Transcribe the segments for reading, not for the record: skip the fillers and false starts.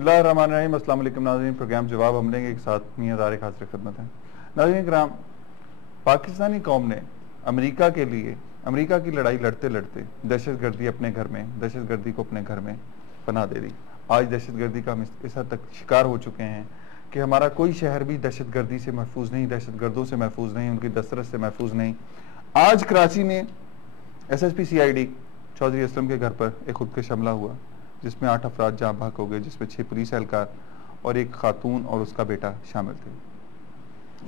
बिस्मिल्लाहिर्रहमानिर्रहीम। अस्सलाम वालेकुम नाज़रीन, प्रोग्राम जवाब हम लेंगे, एक साथ मियां तारिक हाज़िर खिदमत है। नाज़रीन कराम, पाकिस्तानी कौम ने अमेरिका के लिए अमेरिका की लड़ाई लड़ते लड़ते दहशतगर्दी अपने घर में दहशतगर्दी को अपने घर में पनाह दे दी। आज दहशतगर्दी का हम इस हद तक शिकार हो चुके हैं कि हमारा कोई शहर भी दहशतगर्दी से महफूज नहीं, दहशतगर्दों से महफूज नहीं, उनकी दस्तरस से महफूज नहीं। आज कराची में SSP CID चौधरी असलम के घर पर एक खुदकश हमला हुआ जिसमें 8 अफराद जाँ बहक हो गए, जिसमें 6 पुलिस एहलकार और एक खातून और उसका बेटा शामिल थे।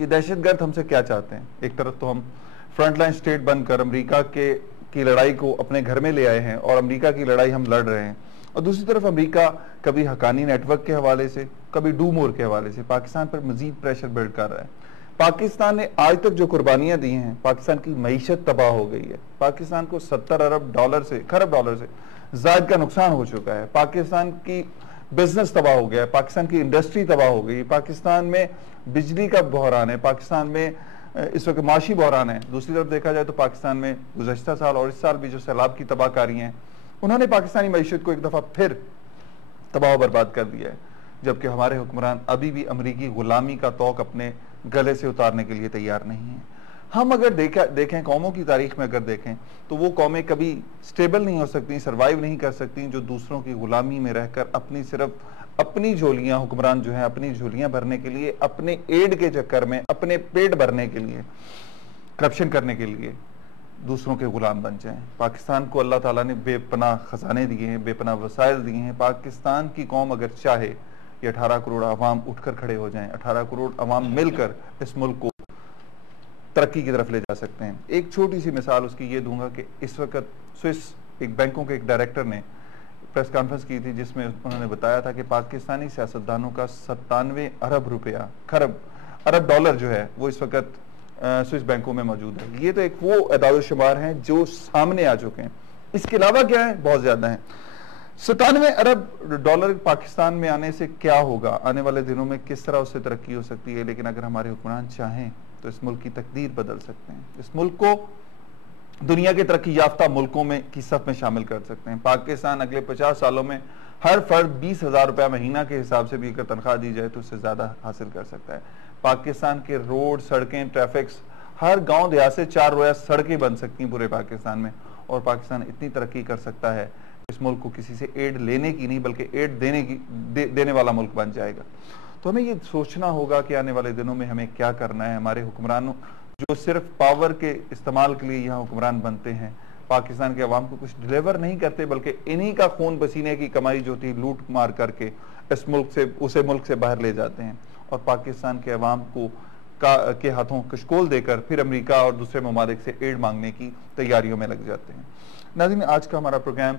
ये दहशतगर्द हमसे क्या चाहते हैं? एक तरफ तो हम फ्रंटलाइन स्टेट बनकर अमेरिका की लड़ाई को अपने घर में ले आए हैं और अमेरिका की लड़ाई हम लड़ रहे हैं, और दूसरी तरफ अमेरिका कभी हकानी नेटवर्क के हवाले से, कभी डू मोर के हवाले से पाकिस्तान पर मजीद प्रेशर बिल्ड कर रहा है। पाकिस्तान ने आज तक जो कुर्बानियां दी हैं, पाकिस्तान की मईशत तबाह हो गई है। पाकिस्तान को 70 खरब डॉलर से ज़ायद का नुकसान हो चुका है। पाकिस्तान की बिजनेस तबाह हो गया है, पाकिस्तान की इंडस्ट्री तबाह हो गई, पाकिस्तान में बिजली का बहरान है, पाकिस्तान में इस वक्त माशी बहरान है। दूसरी तरफ देखा जाए तो पाकिस्तान में गुज़श्ता साल और इस साल भी जो सैलाब की तबाहकारी हैं, उन्होंने पाकिस्तानी मईशत को एक दफ़ा फिर तबाह बर्बाद कर दिया है, जबकि हमारे हुक्मरान अभी भी अमरीकी गुलामी का तौक अपने गले से उतारने के लिए तैयार नहीं है। हम अगर देखें कौमों की तारीख में अगर देखें तो वो कौमें कभी स्टेबल नहीं हो सकती, सर्वाइव नहीं कर सकती, जो दूसरों की गुलामी में रहकर सिर्फ अपनी झोलियां, हुक्मरान जो है अपनी झोलियां भरने के लिए, अपने एड के चक्कर में, अपने पेट भरने के लिए, करप्शन करने के लिए दूसरों के गुलाम बन जाएं। पाकिस्तान को अल्लाह ताला ने बेपनाह खजाने दिए हैं, बेपनाह वसाइल दिए हैं। पाकिस्तान की कौम अगर चाहे, ये 18 करोड़ अवाम उठकर खड़े हो जाएं, 18 करोड़ अवाम मिलकर इस मुल्क को तरक्की की तरफ ले जा सकते हैं। एक छोटी सी मिसाल उसकी ये दूंगा कि इस वक्त स्विस एक बैंकों के एक डायरेक्टर ने प्रेस कॉन्फ्रेंस की थी जिसमें उन्होंने बताया था कि पाकिस्तानी सियासतदानों का 97 अरब डॉलर जो है वो इस वक्त स्विस बैंकों में मौजूद है। ये तो एक वो अदाद शुमार हैं जो सामने आ चुके हैं। इसके अलावा क्या है? बहुत ज्यादा है। 97 अरब डॉलर पाकिस्तान में आने से क्या होगा, आने वाले दिनों में किस तरह उससे तरक्की हो सकती है। लेकिन अगर हमारे हुक्मरान चाहें तो इस मुल्क की तकदीर बदल सकते हैं, इस मुल्क को दुनिया के तरक्की याफ्ता मुल्कों में की सफ में शामिल कर सकते हैं। पाकिस्तान अगले 50 सालों में हर फर्द 20,000 रुपया महीना के हिसाब से भी अगर तनख्वाह दी जाए तो उससे ज्यादा हासिल कर सकता है। पाकिस्तान के रोड, सड़कें, ट्रैफिक्स, हर गांव देहात से 4 रोया सड़कें बन सकती हैं पूरे पाकिस्तान में, और पाकिस्तान इतनी तरक्की कर सकता है इस मुल्क को किसी से एड लेने की नहीं बल्कि एड देने वाला मुल्क बन जाएगा। तो हमें ये सोचना होगा कि आने वाले दिनों में हमें क्या करना है। हमारे हुक्मरानों जो सिर्फ पावर के इस्तेमाल के लिए यहाँ हुक्मरान बनते हैं, पाकिस्तान के अवाम को कुछ डिलीवर नहीं करते, बल्कि इन्हीं का खून पसीने की कमाई जो थी लूट मार करके इस मुल्क से उसे मुल्क से बाहर ले जाते हैं, और पाकिस्तान के अवाम को के हाथों कशकोल देकर फिर अमेरिका और दूसरे ममालिक से एड मांगने की तैयारियों में लग जाते हैं। नाज़रीन, आज का हमारा प्रोग्राम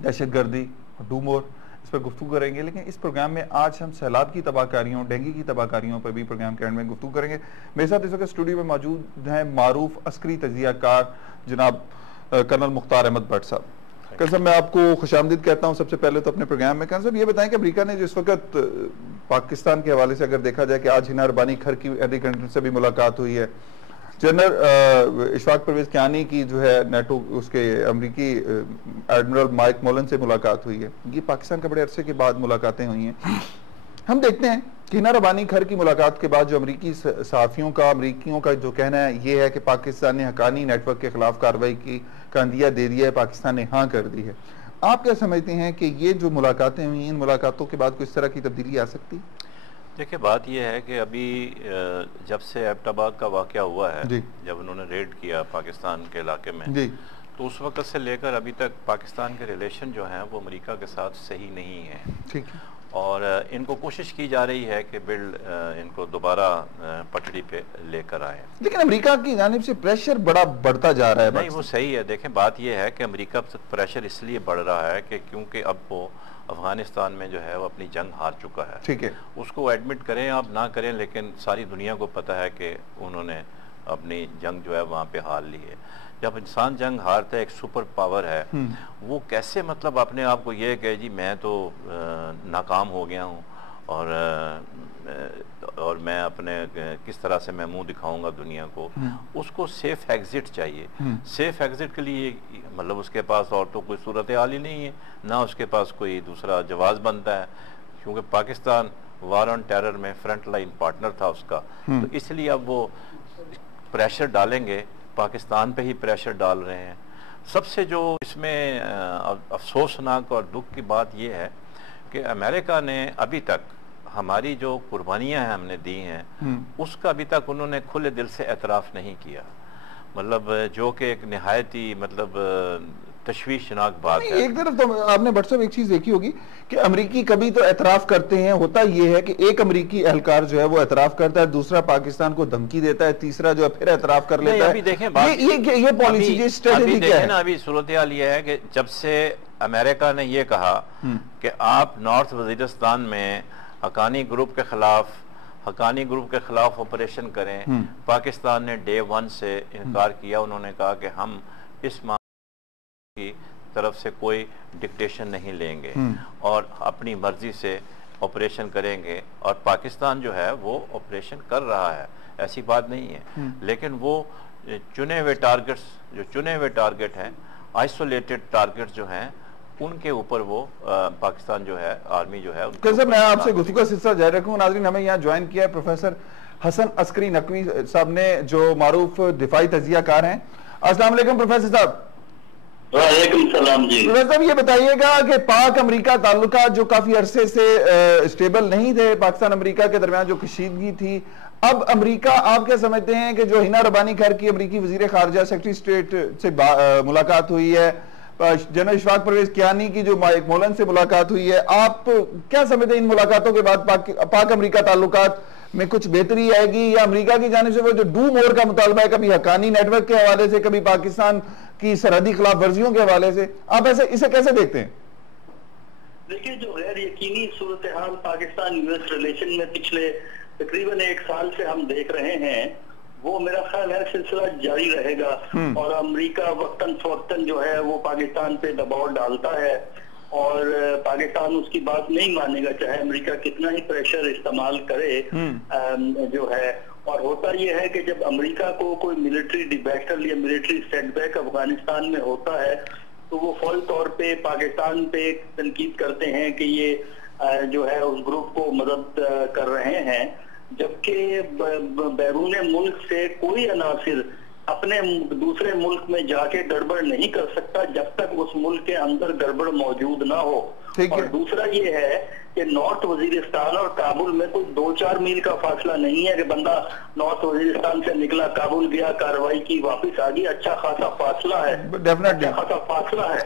दहशतगर्दी और डू मोर, इस पर गुफ्तगू करेंगे। लेकिन इस प्रोग्राम में आज हम सैलाब की तबाहकारियों, डेंगू की तबाहकारियों पर भी प्रोग्राम के एंड में गुफ्तगू करेंगे। मेरे साथ इस वक्त स्टूडियो में मौजूद हैं मारूफ अस्करी तजियाकार जनाब कर्नल मुख्तार अहमद भट्ट साहब। कर्नल साहब, मैं आपको खुशामदीद कहता हूँ सबसे पहले तो अपने प्रोग्राम में। कर्नल साहब, ये बताएं कि अमेरिका ने जिस वक्त पाकिस्तान के हवाले से अगर देखा जाए कि आज हिना रबानी खर की हेनरी क्लिंटन से भी मुलाकात हुई है, जनरल इशफाक परवेज कियानी की जो है नेटो उसके अमरीकी एडमिरल माइक मोलन से मुलाकात हुई है। ये पाकिस्तान का बड़े अरसे के बाद मुलाकातें हुई हैं। हम देखते हैं कि हिना रबानी खर की मुलाकात के बाद जो अमरीकी अमरीकियों का जो कहना है ये है कि पाकिस्तान ने हकानी नेटवर्क के खिलाफ कार्रवाई की का अंदिया दे दिया है, पाकिस्तान ने हाँ कर दी है। आप क्या समझते हैं कि ये जो मुलाकातें हुई, इन मुलाकातों के बाद किस तरह की तब्दीली आ सकती है? देखिए, बात यह है कि अभी जब से एबटाबाद का वाक़या हुआ है, जब उन्होंने रेड किया पाकिस्तान के इलाके में, तो उस वक्त से लेकर अभी तक पाकिस्तान के रिलेशन जो हैं वो अमेरिका के साथ सही नहीं है। ठीक है। और इनको कोशिश की जा रही है कि बिल्ड इनको दोबारा पटड़ी पे लेकर आए, लेकिन अमेरिका की जानिब से प्रेशर बढ़ता जा रहा है। नहीं, वो सही है। देखें, बात यह है कि अमेरिका पर प्रेशर इसलिए बढ़ रहा है कि क्योंकि अब वो अफगानिस्तान में जो है वो अपनी जंग हार चुका है। ठीक है, उसको एडमिट करें आप ना करें, लेकिन सारी दुनिया को पता है कि उन्होंने अपनी जंग जो है वहाँ पे हार ली है। जब इंसान जंग हारता है, एक सुपर पावर है, वो कैसे मतलब अपने आप को ये कहे जी मैं तो नाकाम हो गया हूँ और मैं अपने किस तरह से मैं मुंह दिखाऊंगा दुनिया को। उसको सेफ एग्जिट चाहिए। सेफ एग्जिट के लिए मतलब उसके पास और तो कोई सूरत हाल ही नहीं है, ना उसके पास कोई दूसरा जवाब बनता है। क्योंकि पाकिस्तान वार ऑन टेरर में फ्रंट लाइन पार्टनर था उसका, तो इसलिए अब वो प्रेशर डालेंगे, पाकिस्तान पे ही प्रेशर डाल रहे हैं। सबसे जो इसमें अफसोसनाक और दुख की बात यह है कि अमेरिका ने अभी तक हमारी जो कुर्बानियां हैं हमने दी हैं उसका अभी तक उन्होंने खुले दिल से एतराफ़ नहीं किया, मतलब जो कि एक निहायत ही मतलब तशवीशनाक बात है। एक तरफ तो आपने भट्ट साहब एक चीज देखी होगी कि अमरीकी कभी तो एतराफ करते हैं, होता यह है कि एक अमरीकी एहलकार जो है वो एतराफ करता है, दूसरा पाकिस्तान को धमकी देता है, तीसरा जो है फिर एतराफ कर लेता है। अभी देखें ये पॉलिसी की स्ट्रेटेजी क्या है? अभी सूरत हाल ये है कि जब से अमेरिका ने ये कहा कि आप नॉर्थ वजीरिस्तान में हकानी ग्रुप के खिलाफ ऑपरेशन करें, पाकिस्तान ने डे 1 से इनकार किया। उन्होंने कहा कि हम इस की तरफ से कोई डिक्टेशन नहीं लेंगे और अपनी मर्जी से ऑपरेशन करेंगे, और पाकिस्तान जो है वो ऑपरेशन कर रहा है, ऐसी बात नहीं है। लेकिन वो चुने हुए टारगेट हैं, आइसोलेटेड टारगेट जो हैं, उनके ऊपर वो पाकिस्तान जो है आर्मी जो है। मैं आपसे गुफ्तगू का सिलसिला जारी रखूं। नाज़रीन, हमें यहाँ ज्वाइन किया है प्रोफेसर हसन अस्करी नकवी साहब ने, जो मारूफ दिफाई तजियाकार हैं। अस्सलाम वालेकुम प्रोफेसर साहब। वालेकुम सलाम जी। प्रोफेसर साहब, ये बताइएगा कि पाक अमेरिका ताल्लुकात जो काफी अरसे से स्टेबल नहीं थे, पाकिस्तान अमेरिका के दरमियान जो कशीदगी थी, अब अमेरिका, आप क्या समझते हैं कि जो हिना रबानी खैर की अमेरिकी वजीर खारजा सेक्रेटरी स्टेट से मुलाकात हुई है, जनरल इशफाक परवेज कियानी की जो माइक मोलन से मुलाकात हुई है, आप क्या समझते हैं इन मुलाकातों के बाद पाक अमेरिका ताल्लुकात में कुछ बेहतरी आएगी, या अमेरिका की जानिब से वो जो डू मोर का मुतालबा है, कभी हकानी नेटवर्क के हवाले से, कभी पाकिस्तान की सरहदी खिलाफ वर्जियों के हवाले से, आप इसे कैसे देखते हैं? देखिए, जो गैर यकीनी सूरत हाल पाकिस्तान यूएस रिलेशन में पिछले तकरीबन 1 साल से हम देख रहे हैं, वो मेरा ख्याल है सिलसिला जारी रहेगा, और अमेरिका वक्तन फवक्तन जो है वो पाकिस्तान पे दबाव डालता है, और पाकिस्तान उसकी बात नहीं मानेगा, चाहे अमेरिका कितना ही प्रेशर इस्तेमाल करे जो है। और होता यह है कि जब अमेरिका को कोई मिलिट्री डिबैटल या मिलिट्री सेटबैक अफगानिस्तान में होता है, तो वो फौरी तौर पे पाकिस्तान पे तनकीद करते हैं कि ये जो है उस ग्रुप को मदद कर रहे हैं, जबकि बैरून मुल्क से कोई अनासिर अपने दूसरे मुल्क में जाके गड़बड़ नहीं कर सकता जब तक उस मुल्क के अंदर गड़बड़ मौजूद ना हो। और दूसरा ये है कि नॉर्थ वजीरिस्तान और काबुल में कोई 2-4 मील का फासला नहीं है कि बंदा नॉर्थ वजीरिस्तान से निकला, काबुल गया, कार्रवाई की, वापस आ गई। अच्छा खासा फासला है, अच्छा खासा फासला है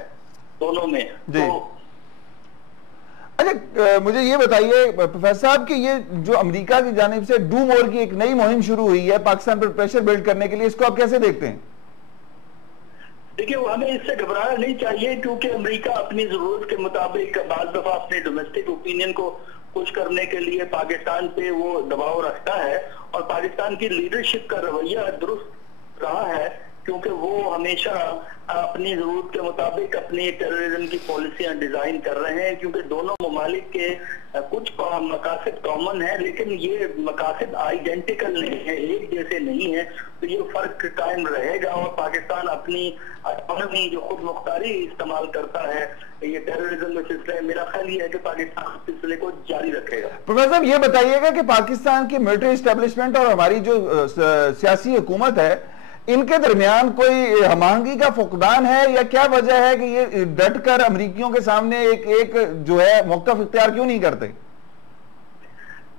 दोनों में। तो अच्छा, मुझे ये बताइए प्रोफेसर साहब कि ये जो अमेरिका की जानिब से डू मोर की एक नई मुहिम शुरू हुई है पाकिस्तान पर प्रेशर बिल्ड करने के लिए, इसको आप कैसे देखते हैं? देखिए, हमें इससे घबराना नहीं चाहिए, क्योंकि अमेरिका अपनी जरूरत के मुताबिक बाज़ दफा अपने डोमेस्टिक ओपिनियन को खुश करने के लिए पाकिस्तान पे वो दबाव रखता है, और पाकिस्तान की लीडरशिप का रवैया दुरुस्त रहा है, क्योंकि वो हमेशा अपनी जरूरत के मुताबिक अपनी टेररिज्म की पॉलिसियां डिजाइन कर रहे हैं, क्योंकि दोनों ममालिक के कुछ मकासद कॉमन है, लेकिन ये मकासद आइडेंटिकल नहीं है, एक जैसे नहीं है। तो ये फर्क कायम रहेगा, और पाकिस्तान अपनी अपनी जो खुद मुख्तारी इस्तेमाल करता है ये टेररिज्म के सिलसिले, मेरा ख्याल ये है कि पाकिस्तान इस सिलसिले को जारी रखेगा। प्रोफेसर साहब, ये बताइएगा कि पाकिस्तान की मिलिट्री एस्टेब्लिशमेंट और हमारी जो सियासी हुकूमत है, इनके दरमियान कोई हमआहंगी का फुकदान है, या क्या वजह है कि ये डट कर अमरीकियों के सामने एक जो है मौक़िफ़ इख्तियार क्यों नहीं करते?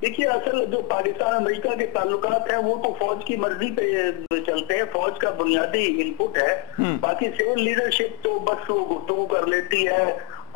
देखिए, असल जो पाकिस्तान अमेरिका के ताल्लुकात हैं वो तो फौज की मर्जी पे चलते हैं, फौज का बुनियादी इनपुट है। बाकी सिविल लीडरशिप तो बस वो गुफ्तगू कर लेती है,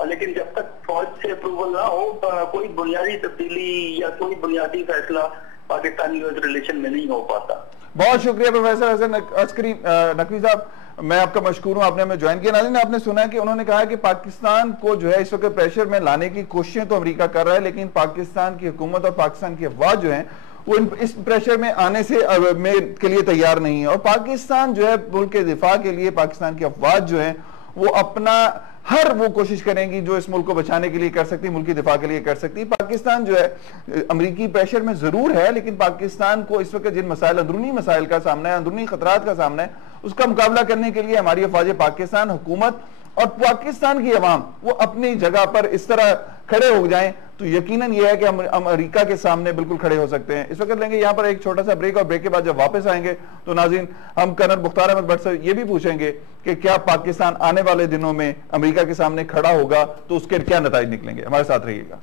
लेकिन जब तक फौज से अप्रूवल ना हो कोई बुनियादी तब्दीली या कोई बुनियादी फैसला पाकिस्तान यूएस रिलेशन में नहीं हो पाता। बहुत शुक्रिया प्रोफेसर हसन अस्करी नकवी साहब, मैं आपका मशकूर हूं, आपने हमें ज्वाइन किया। नाज़रीन, आपने सुना है कि उन्होंने कहा कि पाकिस्तान को जो है इस वक्त प्रेशर में लाने की कोशिशें तो अमेरिका कर रहा है, लेकिन पाकिस्तान की हुकूमत और पाकिस्तान की अफवाह जो है वो इस प्रेशर में आने से के लिए तैयार नहीं है, और पाकिस्तान जो है मुल्क के दिफा के लिए पाकिस्तान की अफवाह जो है वो अपना हर वो कोशिश करेंगी जो इस मुल्क को बचाने के लिए कर सकती है, मुल्क की दिफा के लिए कर सकती है। पाकिस्तान जो है अमरीकी प्रेशर में जरूर है, लेकिन पाकिस्तान को इस वक्त जिन मसाइल, अंदरूनी मसाइल का सामना है, अंदरूनी खतरात का सामना है, उसका मुकाबला करने के लिए हमारी अफवाज पाकिस्तान, हुकूमत और पाकिस्तान की अवाम वो अपनी जगह पर इस तरह खड़े हो जाएं, तो यकीनन यह है कि हम अमेरिका के सामने बिल्कुल खड़े हो सकते हैं। इस वक्त लेंगे यहां पर एक छोटा सा ब्रेक, और ब्रेक के बाद जब वापस आएंगे तो नाज़रीन हम कर्नल मुख्तार अहमद भट्ट से ये भी पूछेंगे कि क्या पाकिस्तान आने वाले दिनों में अमेरिका के सामने खड़ा होगा, तो उसके क्या नतीजे निकलेंगे। हमारे साथ रहिएगा।